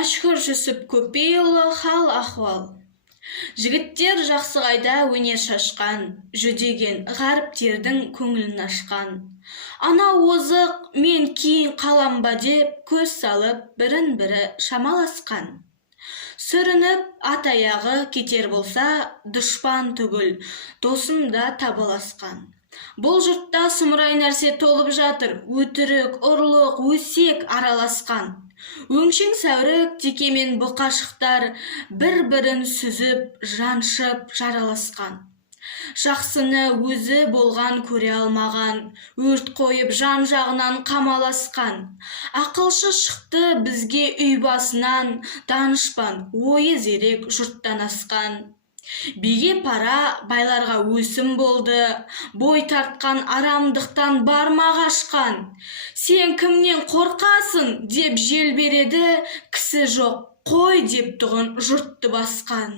Әшкүр Жүсіп Көпейұлы, хал ахуал. Жігіттер жақсы қайда өнер шашқан, жүдеген ғаріптердің көңілін ашқан. Ана озық, мен кейін қалам ба деп көз салып, бірін-бірі шамаласқан. Сүрініп ат аяғы кетер болса, дұшпан түгіл, досын да табыласқан. Бұл жұртта сұмырай нәрсе толып жатыр, өтірік, ұрлық, өсек араласқан. Өңшең сәурік, текемен бұқашықтар бір-бірін сүзіп, жаншып, жараласқан. Жақсыны өзі болған көре алмаған, өрт қойып жан-жағынан қамаласқан. Ақылшы шықты бізге үй басынан, данышпан, ойы зерек жұрттан асқан. Биге пара байларға өсім болды, бой тартқан арамдықтан бармақ ашқан. Сен кімнен қорқасың деп жел береді, кісі жоқ қой деп тұғын жұртты басқан.